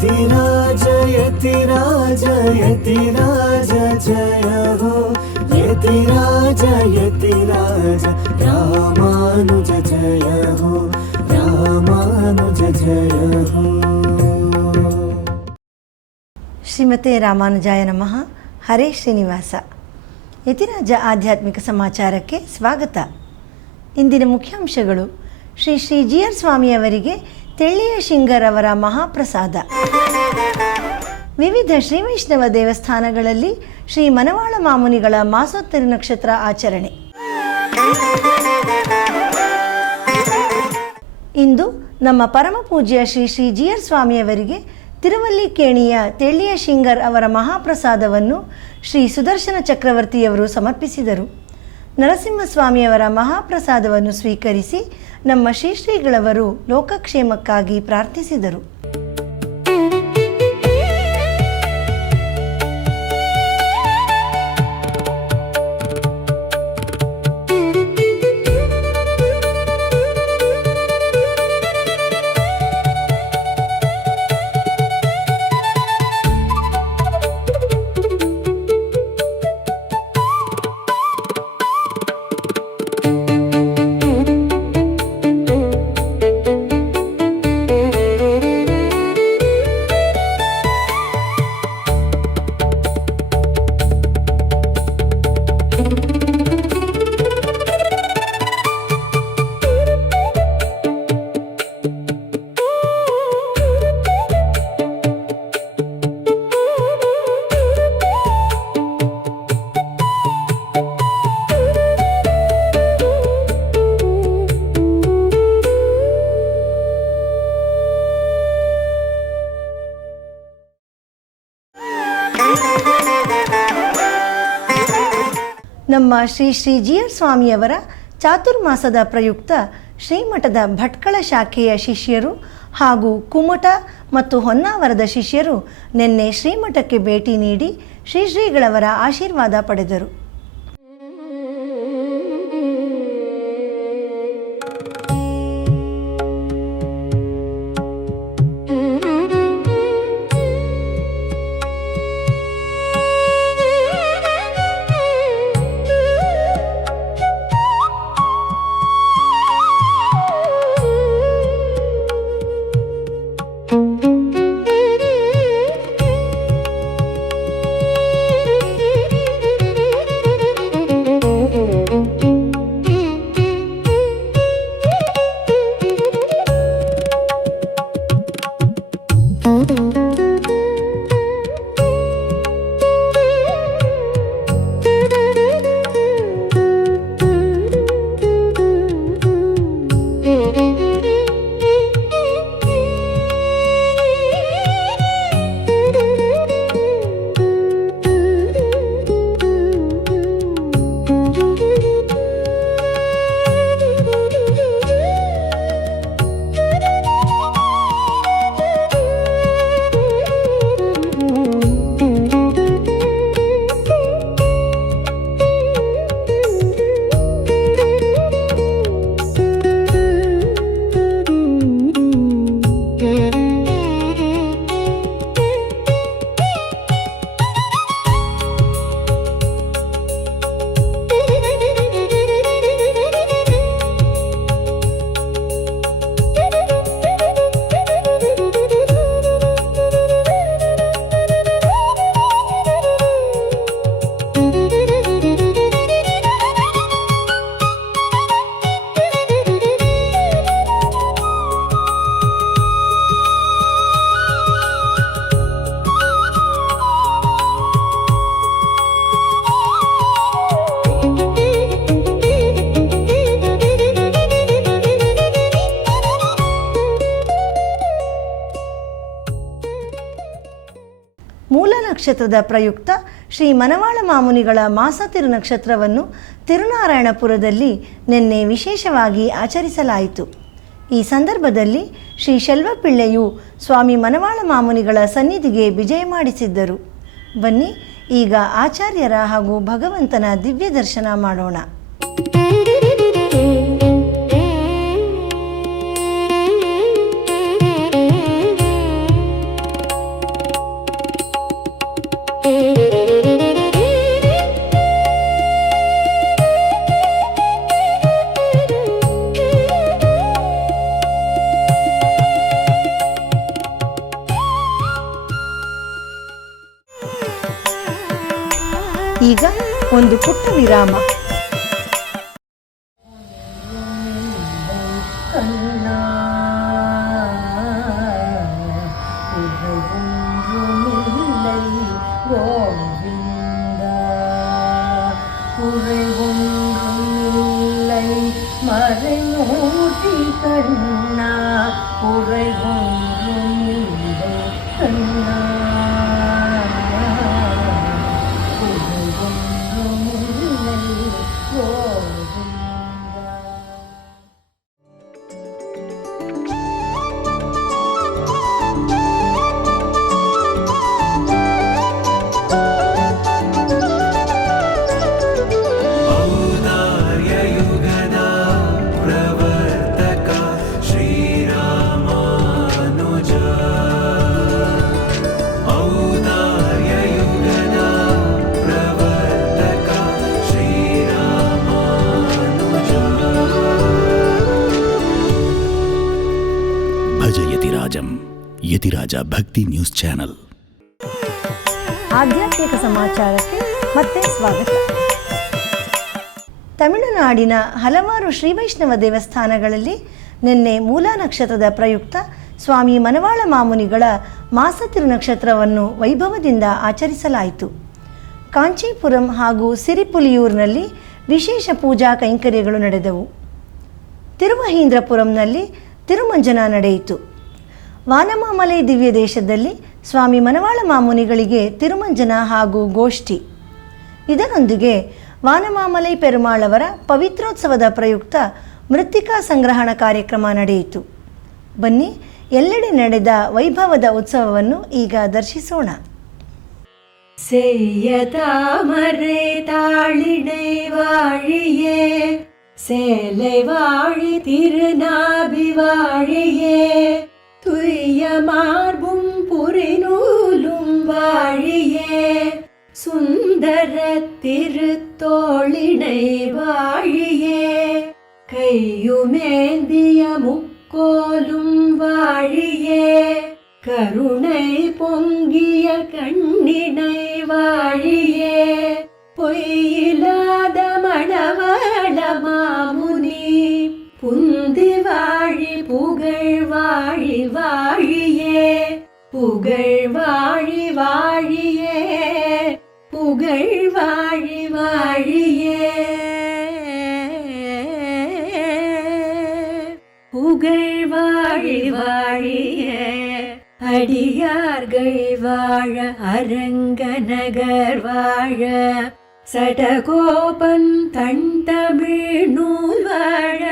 यतिराज यतिराज यतिराज जय हो यतिराज यतिराज रामानुज जय हो रामानुज जय हो। ಶ್ರೀಮತೆ ರಾಮಾನುಜಾಯ ನಮಃ. ಹರೇ ಶ್ರೀನಿವಾಸ. ಯತಿರಾಜ ಆಧ್ಯಾತ್ಮಿಕ ಸಮಾಚಾರಕ್ಕೆ ಸ್ವಾಗತ. ಇಂದಿನ ಮುಖ್ಯಾಂಶಗಳು: ಶ್ರೀ ಶ್ರೀ ಜಿ.ಆರ್. ಸ್ವಾಮಿಯವರಿಗೆ ತೆಳ್ಳಿಯ ಶಿಂಗರ್ ಅವರ ಮಹಾಪ್ರಸಾದ. ವಿವಿಧ ಶ್ರೀ ವೈಷ್ಣವ ದೇವಸ್ಥಾನಗಳಲ್ಲಿ ಶ್ರೀ ಮನವಾಳ ಮಾಮುನಿಗಳ ಮಾಸೋತ್ತರ ನಕ್ಷತ್ರ ಆಚರಣೆ. ಇಂದು ನಮ್ಮ ಪರಮ ಪೂಜ್ಯ ಶ್ರೀ ಶ್ರೀ ಜಿ.ಆರ್. ಸ್ವಾಮಿಯವರಿಗೆ ತಿರುವಲ್ಲಿಕೇಣಿಯ ತೆಳ್ಳಿಯ ಶಿಂಗರ್ ಅವರ ಮಹಾಪ್ರಸಾದವನ್ನು ಶ್ರೀ ಸುದರ್ಶನ ಚಕ್ರವರ್ತಿಯವರು ಸಮರ್ಪಿಸಿದರು. ನರಸಿಂಹಸ್ವಾಮಿಯವರ ಮಹಾಪ್ರಸಾದವನ್ನು ಸ್ವೀಕರಿಸಿ ನಮ್ಮ ಶ್ರೀಗಳವರು ಲೋಕಕ್ಷೇಮಕ್ಕಾಗಿ ಪ್ರಾರ್ಥಿಸಿದರು. ನಮ್ಮ ಶ್ರೀ ಶ್ರೀ ಜಿ.ಆರ್. ಸ್ವಾಮಿಯವರ ಚಾತುರ್ಮಾಸದ ಪ್ರಯುಕ್ತ ಶ್ರೀಮಠದ ಭಟ್ಕಳ ಶಾಖೆಯ ಶಿಷ್ಯರು ಹಾಗೂ ಕುಮಟ ಮತ್ತು ಹೊನ್ನಾವರದ ಶಿಷ್ಯರು ನಿನ್ನೆ ಶ್ರೀಮಠಕ್ಕೆ ಭೇಟಿ ನೀಡಿ ಶ್ರೀಗಳವರ ಆಶೀರ್ವಾದ ಪಡೆದರು. ಮೂಲ ನಕ್ಷತ್ರದ ಪ್ರಯುಕ್ತ ಶ್ರೀ ಮನವಾಳ ಮಾಮುನಿಗಳ ಮಾಸ ತಿರುನಕ್ಷತ್ರವನ್ನು ತಿರುನಾರಾಯಣಪುರದಲ್ಲಿ ನಿನ್ನೆ ವಿಶೇಷವಾಗಿ ಆಚರಿಸಲಾಯಿತು. ಈ ಸಂದರ್ಭದಲ್ಲಿ ಶ್ರೀ ಶೆಲ್ವಪಿಳ್ಳೆಯು ಸ್ವಾಮಿ ಮನವಾಳ ಮಾಮುನಿಗಳ ಸನ್ನಿಧಿಗೆ ವಿಜಯ ಮಾಡಿಸಿದ್ದರು. ಬನ್ನಿ ಈಗ ಆಚಾರ್ಯರ ಹಾಗೂ ಭಗವಂತನ ದಿವ್ಯ ದರ್ಶನ ಮಾಡೋಣ. ಈಗ ಒಂದು ಪುಟ್ಟ ವಿರಾಮ. மறைமூட்டி கண்ணா உரை ஒன்றும் இல்லை கண்ணா உரை ஒன்றும் இல்லை கோவிந்தா. ಯತಿರಾಜ ಭಕ್ತಿ ನ್ಯೂಸ್ ಚಾನೆಲ್. ಆಧ್ಯಾತ್ಮಿಕ ಸಮಾಚಾರಕ್ಕೆ ಮತ್ತೆ ಸ್ವಾಗತ. ತಮಿಳುನಾಡಿನ ಹಲವಾರು ಶ್ರೀವೈಷ್ಣವ ದೇವಸ್ಥಾನಗಳಲ್ಲಿ ನಿನ್ನೆ ಮೂಲಾ ನಕ್ಷತ್ರದ ಪ್ರಯುಕ್ತ ಸ್ವಾಮಿ ಮನವಾಳ ಮಾಮುನಿಗಳ ಮಾಸ ತಿರುನಕ್ಷತ್ರವನ್ನು ವೈಭವದಿಂದ ಆಚರಿಸಲಾಯಿತು. ಕಾಂಚೀಪುರಂ ಹಾಗೂ ಸಿರಿಪುಲಿಯೂರಿನಲ್ಲಿ ವಿಶೇಷ ಪೂಜಾ ಕೈಂಕರ್ಯಗಳು ನಡೆದವು. ತಿರುಮಹೀಂದ್ರಪುರಂನಲ್ಲಿ ತಿರುಮಂಜನ ನಡೆಯಿತು. ವಾನಮಾಮಲೈ ದಿವ್ಯ ದೇಶದಲ್ಲಿ ಸ್ವಾಮಿ ಮನವಾಳ ಮಾಮುನಿಗಳಿಗೆ ತಿರುಮಂಜನ ಹಾಗೂ ಗೋಷ್ಠಿ. ಇದರೊಂದಿಗೆ ವಾನಮಾಮಲೈ ಪೆರುಮಾಳವರ ಪವಿತ್ರೋತ್ಸವದ ಪ್ರಯುಕ್ತ ಮೃತ್ತಿಕಾ ಸಂಗ್ರಹಣ ಕಾರ್ಯಕ್ರಮ ನಡೆಯಿತು. ಬನ್ನಿ, ಎಲ್ಲೆಡೆ ನಡೆದ ವೈಭವದ ಉತ್ಸವವನ್ನು ಈಗ ದರ್ಶಿಸೋಣ. செய்யதாமரை தாளினை வாழியே சேலை வாழி திருநாபி வாழியே துய்ய மார்பும் புரிநூலும் வாழியே சுந்தர திருத்தோளினை வாழியே கையுமேந்திய முக்கோலும் வாழியே கருணை பொங்கிய கண்ணினை வாழியே பொய்யில்லாத மணவாள மாமுனி புந்தி வாழி புகழ் வாழி வாழியே புகழ் வாழி வாழியே புகழ் வாழி வாழியே புகழ் வாழி வாழியே அடியார்கள் வாழ அரங்கநகர் வாழ சடகோபன் தன் தமிழ் நூல் வாழ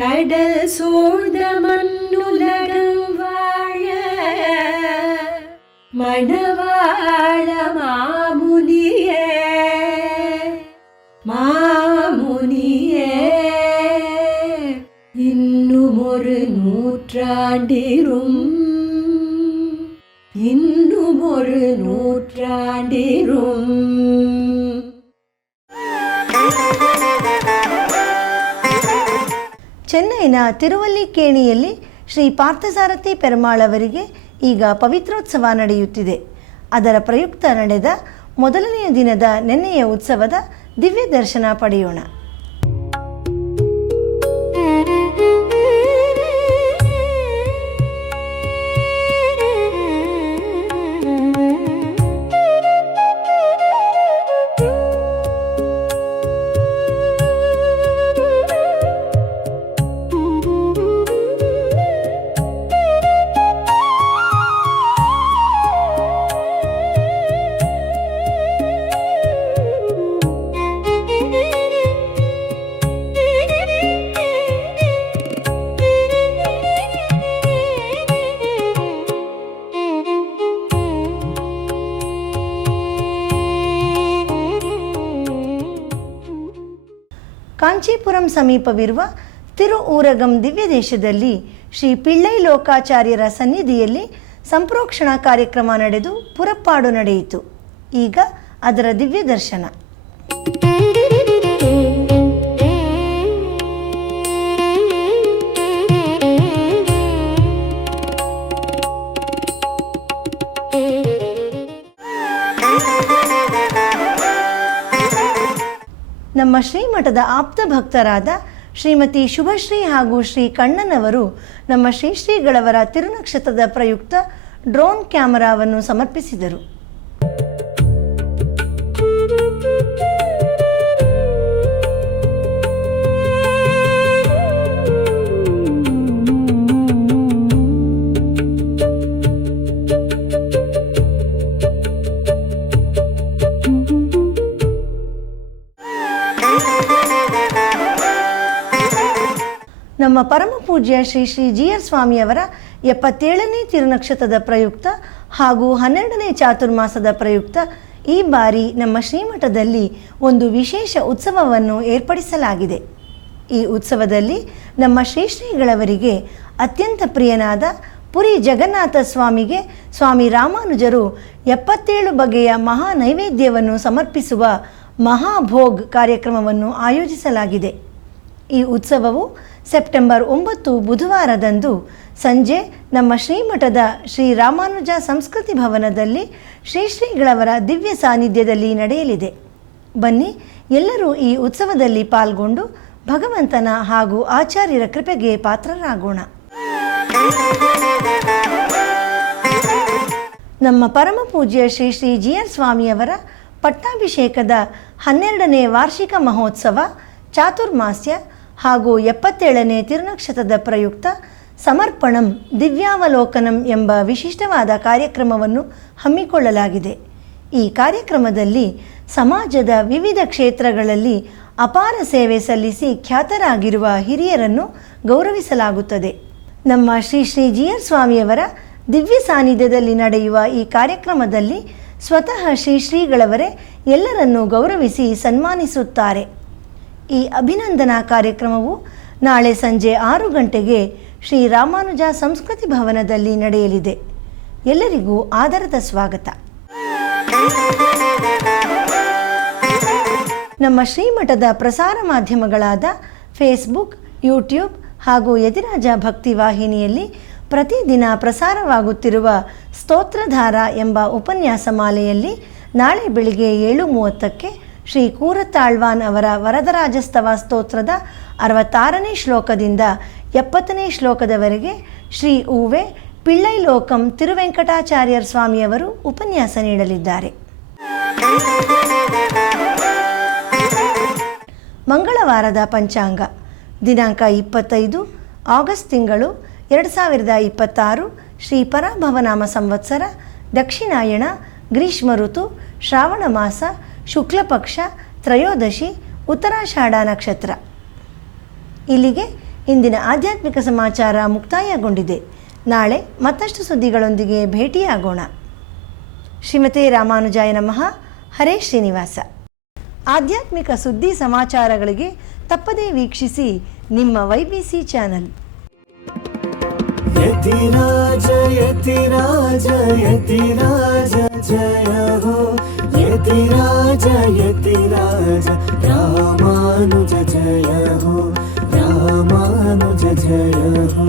கடல் சூழ்ந்த மண்ணுலகம் வாழ மணவாள மாமுனியே மாமுனியே இன்னும் ஒரு நூற்றாண்டிரும் இன்னும் ஒரு நூற்றாண்டிரும். ಚೆನ್ನೈನ ತಿರುವಲ್ಲಿಕೇಣಿಯಲ್ಲಿ ಶ್ರೀ ಪಾರ್ಥಸಾರಥಿ ಪೆರುಮಾಳವರಿಗೆ ಈಗ ಪವಿತ್ರೋತ್ಸವ ನಡೆಯುತ್ತಿದೆ. ಅದರ ಪ್ರಯುಕ್ತ ನಡೆದ ಮೊದಲನೆಯ ದಿನದ ನೆನ್ನೆಯ ಉತ್ಸವದ ದಿವ್ಯ ದರ್ಶನ ಪಡೆಯೋಣ. ಕಾಂಚೀಪುರಂ ಸಮೀಪವಿರುವ ತಿರುಊರಗಂ ದಿವ್ಯ ದೇಶದಲ್ಲಿ ಶ್ರೀ ಪಿಳ್ಳೈ ಲೋಕಾಚಾರ್ಯರ ಸನ್ನಿಧಿಯಲ್ಲಿ ಸಂಪ್ರೋಕ್ಷಣಾ ಕಾರ್ಯಕ್ರಮ ನಡೆದು ಪುರಪ್ಪಾಡು ನಡೆಯಿತು. ಈಗ ಅದರ ದಿವ್ಯ ದರ್ಶನ. ನಮ್ಮ ಶ್ರೀಮಠದ ಆಪ್ತ ಭಕ್ತರಾದ ಶ್ರೀಮತಿ ಶುಭಶ್ರೀ ಹಾಗೂ ಶ್ರೀ ಕಣ್ಣನವರು ನಮ್ಮ ಶ್ರೀಗಳವರ ತಿರುನಕ್ಷತ್ರದ ಪ್ರಯುಕ್ತ ಡ್ರೋನ್ ಕ್ಯಾಮರಾವನ್ನು ಸಮರ್ಪಿಸಿದರು. ನಮ್ಮ ಪರಮ ಪೂಜ್ಯ ಶ್ರೀ ಶ್ರೀ GR ಸ್ವಾಮಿಯವರ 77ನೇ ತಿರುನಕ್ಷತ್ರದ ಪ್ರಯುಕ್ತ ಹಾಗೂ 12ನೇ ಚಾತುರ್ಮಾಸದ ಪ್ರಯುಕ್ತ ಈ ಬಾರಿ ನಮ್ಮ ಶ್ರೀಮಠದಲ್ಲಿ ಒಂದು ವಿಶೇಷ ಉತ್ಸವವನ್ನು ಏರ್ಪಡಿಸಲಾಗಿದೆ. ಈ ಉತ್ಸವದಲ್ಲಿ ನಮ್ಮ ಶ್ರೀಗಳವರಿಗೆ ಅತ್ಯಂತ ಪ್ರಿಯನಾದ ಪುರಿ ಜಗನ್ನಾಥ ಸ್ವಾಮಿಗೆ ಸ್ವಾಮಿ ರಾಮಾನುಜರು 77 ಬಗೆಯ ಮಹಾ ನೈವೇದ್ಯವನ್ನು ಸಮರ್ಪಿಸುವ ಮಹಾಭೋಗ್ ಕಾರ್ಯಕ್ರಮವನ್ನು ಆಯೋಜಿಸಲಾಗಿದೆ. ಈ ಉತ್ಸವವು ಸೆಪ್ಟೆಂಬರ್ 9 ಬುಧವಾರದಂದು ಸಂಜೆ ನಮ್ಮ ಶ್ರೀಮಠದ ಶ್ರೀ ರಾಮಾನುಜ ಸಂಸ್ಕೃತಿ ಭವನದಲ್ಲಿ ಶ್ರೀಗಳವರ ದಿವ್ಯ ಸಾನ್ನಿಧ್ಯದಲ್ಲಿ ನಡೆಯಲಿದೆ. ಬನ್ನಿ, ಎಲ್ಲರೂ ಈ ಉತ್ಸವದಲ್ಲಿ ಪಾಲ್ಗೊಂಡು ಭಗವಂತನ ಹಾಗೂ ಆಚಾರ್ಯರ ಕೃಪೆಗೆ ಪಾತ್ರರಾಗೋಣ. ನಮ್ಮ ಪರಮ ಪೂಜ್ಯ ಶ್ರೀ ಶ್ರೀ GR ಸ್ವಾಮಿಯವರ ಪಟ್ಟಾಭಿಷೇಕದ 12ನೇ ವಾರ್ಷಿಕ ಮಹೋತ್ಸವ, ಚಾತುರ್ಮಾಸ್ಯ ಹಾಗೂ 77ನೇ ತಿರುನಕ್ಷತ್ರದ ಪ್ರಯುಕ್ತ ಸಮರ್ಪಣಂ ದಿವ್ಯಾವಲೋಕನಂ ಎಂಬ ವಿಶಿಷ್ಟವಾದ ಕಾರ್ಯಕ್ರಮವನ್ನು ಹಮ್ಮಿಕೊಳ್ಳಲಾಗಿದೆ. ಈ ಕಾರ್ಯಕ್ರಮದಲ್ಲಿ ಸಮಾಜದ ವಿವಿಧ ಕ್ಷೇತ್ರಗಳಲ್ಲಿ ಅಪಾರ ಸೇವೆ ಸಲ್ಲಿಸಿ ಖ್ಯಾತರಾಗಿರುವ ಹಿರಿಯರನ್ನು ಗೌರವಿಸಲಾಗುತ್ತದೆ. ನಮ್ಮ ಶ್ರೀ ಶ್ರೀ GR ಸ್ವಾಮಿಯವರ ದಿವ್ಯ ಸಾನ್ನಿಧ್ಯದಲ್ಲಿ ನಡೆಯುವ ಈ ಕಾರ್ಯಕ್ರಮದಲ್ಲಿ ಸ್ವತಃ ಶ್ರೀಗಳವರೇ ಎಲ್ಲರನ್ನೂ ಗೌರವಿಸಿ ಸನ್ಮಾನಿಸುತ್ತಾರೆ. ಈ ಅಭಿನಂದನಾ ಕಾರ್ಯಕ್ರಮವು ನಾಳೆ ಸಂಜೆ 6 ಗಂಟೆಗೆ ಶ್ರೀ ರಾಮಾನುಜ ಸಂಸ್ಕೃತಿ ಭವನದಲ್ಲಿ ನಡೆಯಲಿದೆ. ಎಲ್ಲರಿಗೂ ಆದರದ ಸ್ವಾಗತ. ನಮ್ಮ ಶ್ರೀಮಠದ ಪ್ರಸಾರ ಮಾಧ್ಯಮಗಳಾದ ಫೇಸ್ಬುಕ್, ಯೂಟ್ಯೂಬ್ ಹಾಗೂ ಯತಿರಾಜ ಭಕ್ತಿ ವಾಹಿನಿಯಲ್ಲಿ ಪ್ರತಿದಿನ ಪ್ರಸಾರವಾಗುತ್ತಿರುವ ಸ್ತೋತ್ರಧಾರ ಎಂಬ ಉಪನ್ಯಾಸ ಮಾಲೆಯಲ್ಲಿ ನಾಳೆ ಬೆಳಿಗ್ಗೆ 7:30ಕ್ಕೆ ಶ್ರೀ ಕೂರತಾಳ್ವಾನ್ ಅವರ ವರದರಾಜಸ್ತವ ಸ್ತೋತ್ರದ 66ನೇ ಶ್ಲೋಕದಿಂದ 70ನೇ ಶ್ಲೋಕದವರೆಗೆ ಶ್ರೀ ಉವೆ ಪಿಳ್ಳೈ ಲೋಕಂ ತಿರುವೆಂಕಟಾಚಾರ್ಯರ್ ಸ್ವಾಮಿಯವರು ಉಪನ್ಯಾಸ ನೀಡಲಿದ್ದಾರೆ. ಮಂಗಳವಾರದ ಪಂಚಾಂಗ ದಿನಾಂಕ 25 ಆಗಸ್ಟ್ ತಿಂಗಳು 2026 ಶ್ರೀ ಪರಾಭವನಾಮ ಸಂವತ್ಸರ, ದಕ್ಷಿಣಾಯಣ, ಗ್ರೀಷ್ಮ ಋತು, ಶ್ರಾವಣ ಮಾಸ, ಶುಕ್ಲ ಪಕ್ಷ, ತ್ರಯೋದಶಿ, ಉತ್ತರಾಷಾಢ ನಕ್ಷತ್ರ. ಇಲ್ಲಿಗೆ ಇಂದಿನ ಆಧ್ಯಾತ್ಮಿಕ ಸಮಾಚಾರ ಮುಕ್ತಾಯಗೊಂಡಿದೆ. ನಾಳೆ ಮತ್ತಷ್ಟು ಸುದ್ದಿಗಳೊಂದಿಗೆ ಭೇಟಿಯಾಗೋಣ. ಶ್ರೀಮತೆ ರಾಮಾನುಜಾಯ ನಮಃ. ಹರೇ ಶ್ರೀನಿವಾಸ. ಆಧ್ಯಾತ್ಮಿಕ ಸುದ್ದಿ ಸಮಾಚಾರಗಳಿಗೆ ತಪ್ಪದೇ ವೀಕ್ಷಿಸಿ ನಿಮ್ಮ YBC ಚಾನಲ್. ಯತಿರಾಜ ಯತಿರಾಜ ಯತಿರಾಜ ಜಯ ಹೋ, ಯತಿರಾಜ ಯತಿರಾಜ ರಾಮಾನುಜ ಜಯ ಹೋ, ರಾಮಾನುಜ ಜಯ ಹೋ.